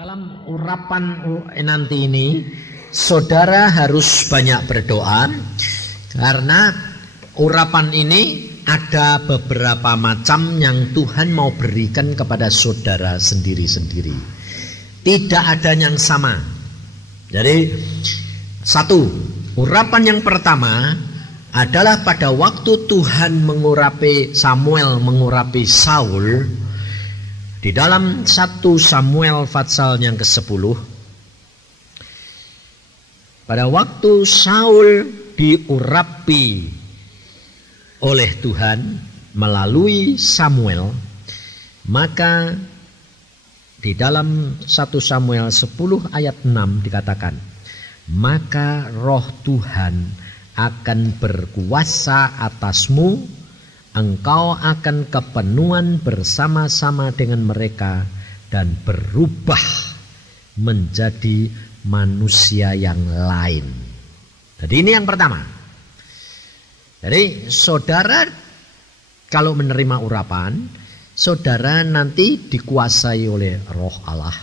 Dalam urapan nanti ini, saudara harus banyak berdoa karena urapan ini ada beberapa macam yang Tuhan mau berikan kepada saudara sendiri-sendiri. Tidak ada yang sama. Jadi, satu, urapan yang pertama adalah pada waktu Tuhan mengurapi Samuel, mengurapi Saul. Di dalam 1 Samuel pasal yang ke-10, pada waktu Saul diurapi oleh Tuhan melalui Samuel, maka di dalam 1 Samuel 10 ayat 6 dikatakan, maka roh Tuhan akan berkuasa atasmu, engkau akan kepenuhan bersama-sama dengan mereka dan berubah menjadi manusia yang lain. Jadi ini yang pertama. Jadi saudara kalau menerima urapan, saudara nanti dikuasai oleh roh Allah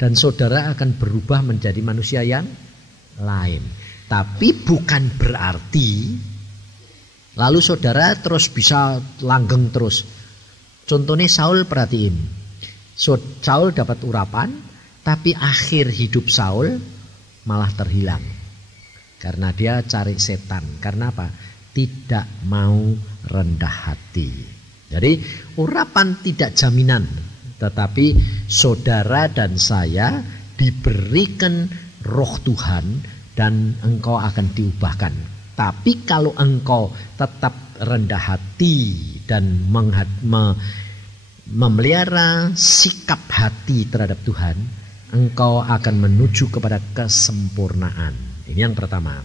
dan saudara akan berubah menjadi manusia yang lain. Tapi bukan berarti lalu saudara terus bisa langgeng terus. Contohnya Saul, perhatiin. Saul dapat urapan, tapi akhir hidup Saul malah terhilang. Karena dia cari setan. Karena apa? Tidak mau rendah hati. Jadi urapan tidak jaminan. Tetapi saudara dan saya diberikan roh Tuhan dan engkau akan diubahkan. Tapi kalau engkau tetap rendah hati dan memelihara sikap hati terhadap Tuhan, engkau akan menuju kepada kesempurnaan. Ini yang pertama.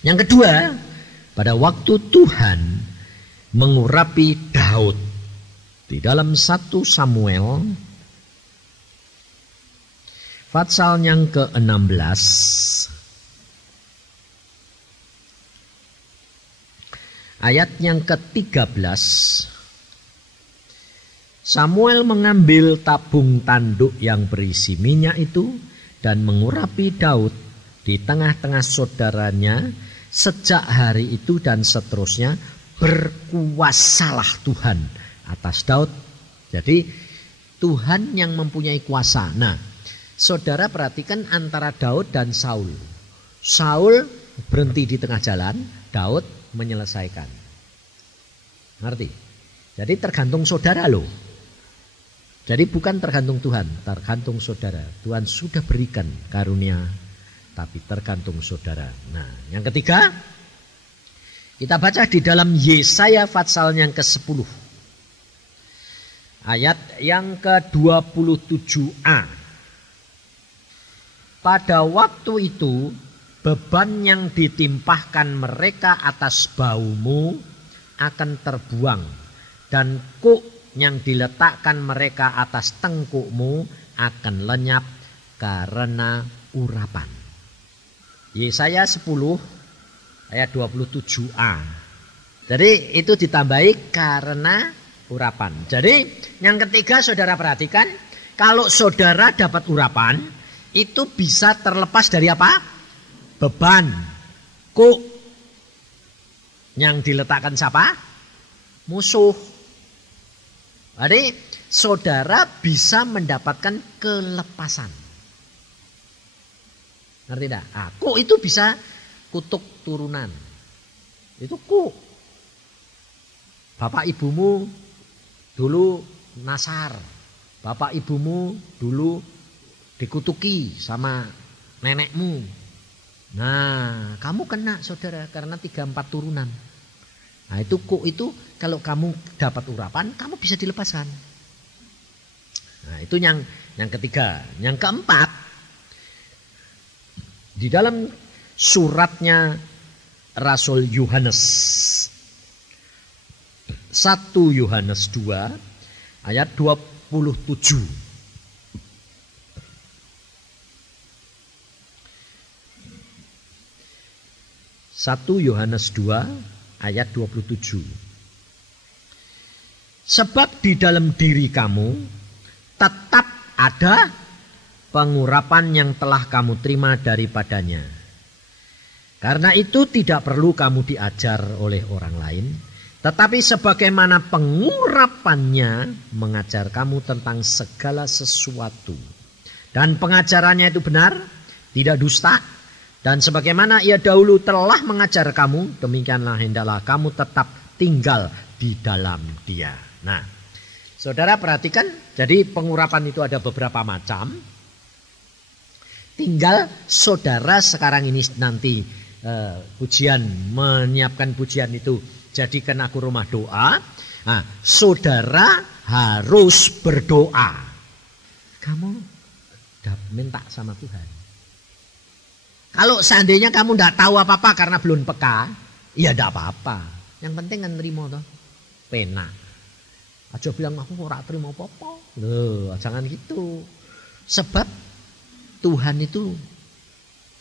Yang kedua, pada waktu Tuhan mengurapi Daud di dalam 1 Samuel pasal yang ke-16, ayat yang ke-13, Samuel mengambil tabung tanduk yang berisi minyak itu dan mengurapi Daud di tengah-tengah saudaranya. Sejak hari itu dan seterusnya berkuasalah Tuhan atas Daud. Jadi Tuhan yang mempunyai kuasa. Nah, saudara perhatikan antara Daud dan Saul. Saul berhenti di tengah jalan, Daud menyelesaikan. Ngerti? Jadi tergantung saudara loh. Jadi bukan tergantung Tuhan, tergantung saudara. Tuhan sudah berikan karunia, tapi tergantung saudara. Nah, yang ketiga, kita baca di dalam Yesaya pasal yang ke-10. Ayat yang ke-27a. Pada waktu itu, beban yang ditimpahkan mereka atas baumu akan terbuang, dan kuk yang diletakkan mereka atas tengkukmu akan lenyap karena urapan. Yesaya 10 ayat 27a. Jadi itu ditambahi karena urapan. Jadi yang ketiga saudara perhatikan, kalau saudara dapat urapan, itu bisa terlepas dari apa? Beban, kuk yang diletakkan siapa? Musuh. Jadi saudara bisa mendapatkan kelepasan. Ngerti tidak? Kuk itu bisa kutuk turunan. Itu kuk. Bapak ibumu dulu nasar. Bapak ibumu dulu dikutuki sama nenekmu. Nah, kamu kena saudara karena 3-4 turunan. Nah, itu kuk itu kalau kamu dapat urapan, kamu bisa dilepaskan. Nah, itu yang ketiga. Yang keempat, di dalam suratnya Rasul Yohanes, 1 Yohanes 2 ayat 27. 1 Yohanes 2 ayat 27. Sebab di dalam diri kamu tetap ada pengurapan yang telah kamu terima daripadanya. Karena itu tidak perlu kamu diajar oleh orang lain, tetapi sebagaimana pengurapannya mengajar kamu tentang segala sesuatu. Dan pengajarannya itu benar, tidak dusta. Dan sebagaimana ia dahulu telah mengajar kamu, demikianlah hendaklah kamu tetap tinggal di dalam dia. Nah, saudara perhatikan, jadi pengurapan itu ada beberapa macam. Tinggal saudara sekarang ini nanti pujian, menyiapkan pujian itu, jadikan aku rumah doa. Nah, saudara harus berdoa. Kamu minta sama Tuhan. Kalau seandainya kamu tidak tahu apa-apa karena belum peka, ya tidak apa-apa. Yang penting kan terima toh, pena. Aja bilang aku ora terima apa-apa. Loh, jangan gitu. Sebab Tuhan itu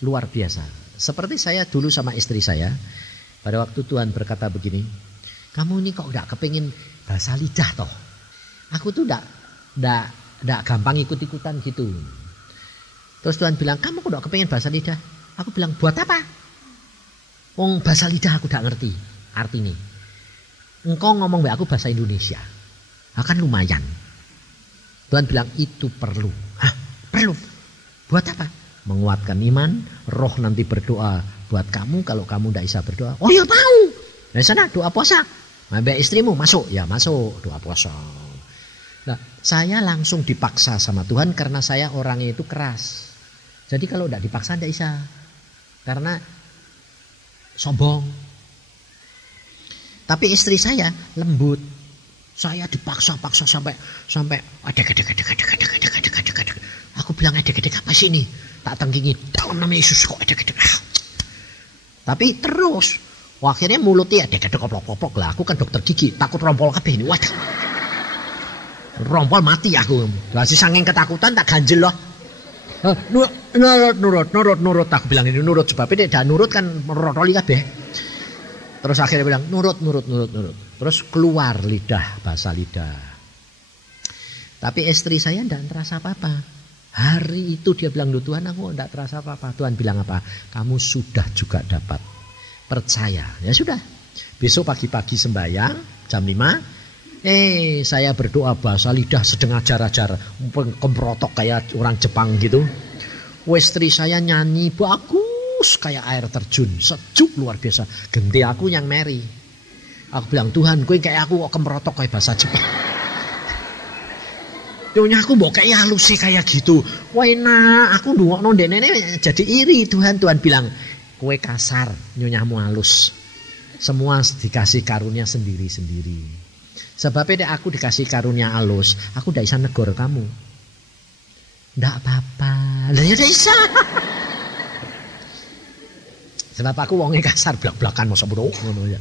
luar biasa. Seperti saya dulu sama istri saya, pada waktu Tuhan berkata begini, kamu ini kok gak kepingin bahasa lidah toh? Aku tuh gak gampang ikut-ikutan gitu. Terus Tuhan bilang, kamu kok gak kepingin bahasa lidah? Aku bilang, buat apa? Wong bahasa lidah aku gak ngerti artinya. Engkau ngomong be aku bahasa Indonesia, akan lumayan. Tuhan bilang itu perlu. Hah, perlu? Buat apa? Menguatkan iman, roh nanti berdoa buat kamu kalau kamu tidak bisa berdoa. Oh ya mau. Dari sana doa puasa. Mbak istrimu masuk, ya masuk doa puasa. Nah, saya langsung dipaksa sama Tuhan karena saya orangnya itu keras. Jadi kalau tidak dipaksa tidak bisa. Karena sombong. Tapi istri saya lembut. Saya dipaksa-paksa sampai adek. Aku bilang adek apa sih ini? Tak tengkingi dalam nama Yesus kok adek. Tapi terus akhirnya mulutnya adek koplok-koplok lah. Aku kan dokter gigi, takut rompol kabeh ini. Waduh. Rompol mati aku. Lah saking ketakutan tak ganjel loh. Nurut. Aku bilang ini nurut sebab dia dah nurut kan merotoli kabeh. Terus akhirnya bilang nurut. Terus keluar lidah, bahasa lidah. Tapi istri saya tidak terasa apa-apa. Hari itu dia bilang, Tuhan aku tidak terasa apa-apa. Tuhan bilang apa? Kamu sudah juga dapat. Percaya. Ya sudah. Besok pagi-pagi sembahyang jam 5. Saya berdoa bahasa lidah sedang ajar-ajar. Kemprotok kayak orang Jepang gitu. Istri saya nyanyi bagus kayak air terjun. Sejuk luar biasa. Genti aku yang meri. Aku bilang, Tuhan gue kayak aku kok kemprotok kayak bahasa Jepang. Nyonya aku mbok kayak halus sih kayak gitu. Wah enak, aku ndongokno ndek nenek jadi iri. Tuhan bilang, kowe kasar, nyonyamu halus. Semua dikasih karunia sendiri-sendiri. Sebabnya aku dikasih karunia halus, aku ndak bisa negor kamu. Ndak apa-apa. Lah ya ndak bisa. Sebab aku wonge kasar blak-blakan mosok bodoh ngono ya.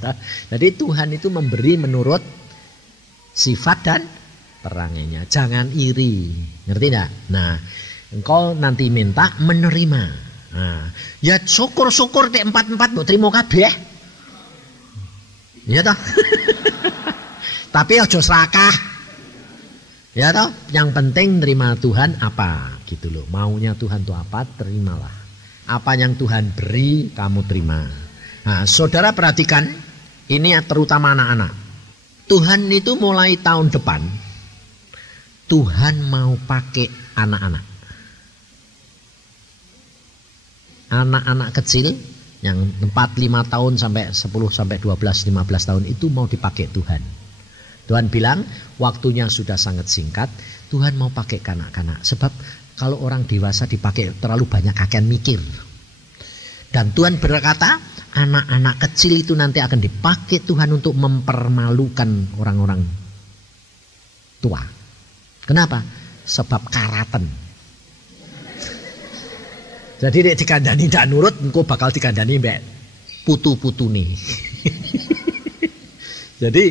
Jadi Tuhan itu memberi menurut sifat dan perangainya. Jangan iri. Ngerti enggak? Nah, engkau nanti minta menerima. Nah, ya syukur-syukur di 4-4 mbok trimo kabeh. Iya toh? Tapi aja serakah. Ya toh? Yang penting terima Tuhan apa gitu loh. Maunya Tuhan itu apa, terimalah. Apa yang Tuhan beri kamu terima. Nah, saudara perhatikan, ini terutama anak-anak. Tuhan itu mulai tahun depan Tuhan mau pakai anak-anak. Anak-anak kecil yang 4-5 tahun sampai 10 sampai 12 15 tahun itu mau dipakai Tuhan. Tuhan bilang waktunya sudah sangat singkat. Tuhan mau pakai kanak-kanak. Sebab kalau orang dewasa dipakai terlalu banyak akan mikir. Dan Tuhan berkata anak-anak kecil itu nanti akan dipakai Tuhan untuk mempermalukan orang-orang tua. Kenapa? Sebab karaten. Jadi dek dikandani tidak nurut, engkau bakal dikandani mbak putu-putu nih. Jadi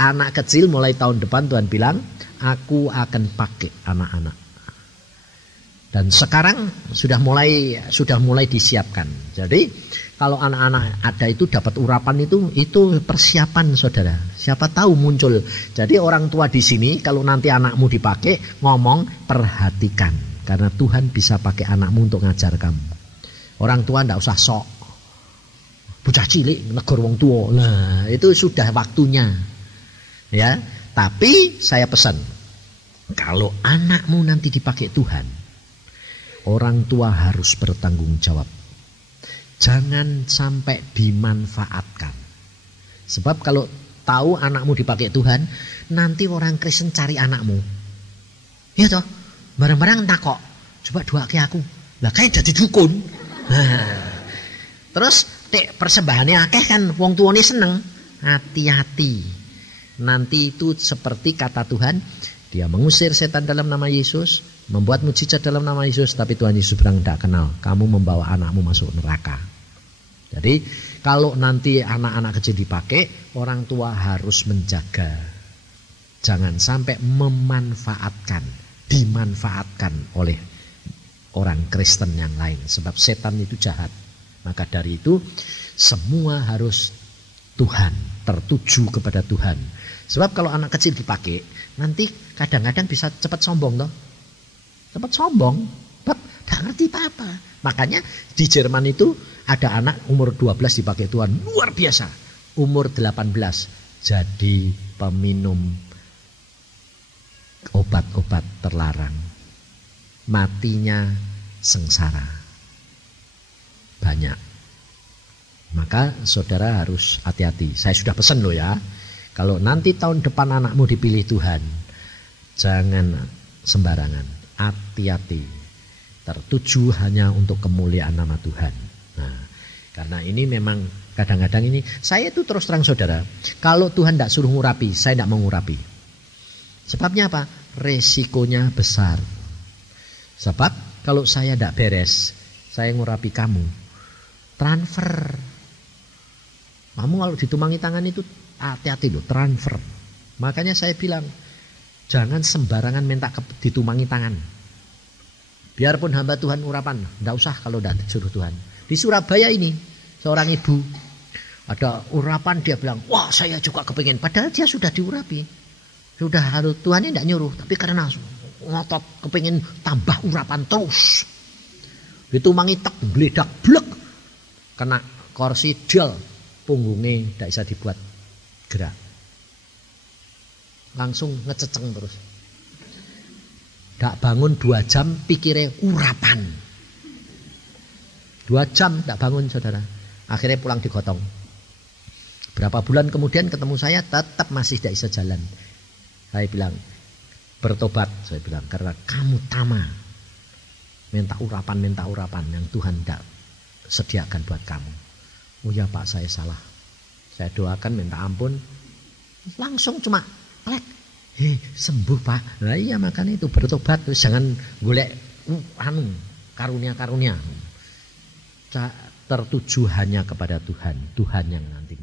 anak kecil mulai tahun depan Tuhan bilang, aku akan pakai anak-anak. Dan sekarang sudah mulai disiapkan. Jadi kalau anak-anak ada itu dapat urapan itu persiapan saudara. Siapa tahu muncul. Jadi orang tua di sini kalau nanti anakmu dipakai ngomong perhatikan. karena Tuhan bisa pakai anakmu untuk ngajar kamu. Orang tua ndak usah sok. Bocah cilik negor wong tua. Nah, itu sudah waktunya. Ya, tapi saya pesan, kalau anakmu nanti dipakai Tuhan, orang tua harus bertanggung jawab. Jangan sampai dimanfaatkan. Sebab kalau tahu anakmu dipakai Tuhan, nanti orang Kristen cari anakmu. Iya toh, bareng-bareng takok, coba doake aku. Lah kayak jadi dukun. Terus persembahannya akeh kan, wong tuane seneng. Hati-hati. Nanti itu seperti kata Tuhan, dia mengusir setan dalam nama Yesus, membuat mujizat dalam nama Yesus, tapi Tuhan Yesus bilang tidak kenal. Kamu membawa anakmu masuk neraka. Jadi kalau nanti anak-anak kecil dipakai, orang tua harus menjaga. Jangan sampai dimanfaatkan oleh orang Kristen yang lain. Sebab setan itu jahat. Maka dari itu semua harus Tuhan, tertuju kepada Tuhan. Sebab kalau anak kecil dipakai, nanti kadang-kadang bisa cepat sombong toh. Cepat sombong, tidak ngerti apa-apa. Makanya di Jerman itu ada anak umur 12 dipakai Tuhan, luar biasa. Umur 18 jadi peminum obat-obat terlarang. Matinya sengsara. Banyak. Maka saudara harus hati-hati. Saya sudah pesan loh ya. Kalau nanti tahun depan anakmu dipilih Tuhan, jangan sembarangan. Hati-hati. Tertuju hanya untuk kemuliaan nama Tuhan. Nah, karena ini memang kadang-kadang ini, saya itu terus terang saudara, kalau Tuhan tidak suruh ngurapi, saya tidak mau ngurapi. Sebabnya apa? Resikonya besar. Sebab kalau saya tidak beres, saya ngurapi kamu, transfer. Kamu kalau ditumangi tangan itu hati-hati loh, transfer. Makanya saya bilang, jangan sembarangan minta ditumangi tangan. Biarpun hamba Tuhan urapan, tidak usah kalau tidak disuruh Tuhan. Di Surabaya ini, seorang ibu, ada urapan, dia bilang, wah saya juga kepingin. Padahal dia sudah diurapi. Sudah harus, Tuhannya tidak nyuruh. Tapi karena ngotot, kepingin tambah urapan terus. Ditumangi tak, beledak, blek. Kena kursi del, punggungnya tidak bisa dibuat gerak. Langsung ngececeng terus. Tidak bangun 2 jam pikirnya urapan. 2 jam tidak bangun saudara. Akhirnya pulang digotong. Berapa bulan kemudian ketemu saya, tetap masih tidak bisa jalan. Saya bilang, bertobat. Saya bilang, karena kamu tama. Minta urapan yang Tuhan tidak sediakan buat kamu. Oh ya Pak, saya salah. Saya doakan minta ampun. Langsung cuma plek. Sembuh Pak. Nah iya makanya itu bertobat. Jangan golek karunia-karunia. Tertuju hanya kepada Tuhan. Tuhan yang nanti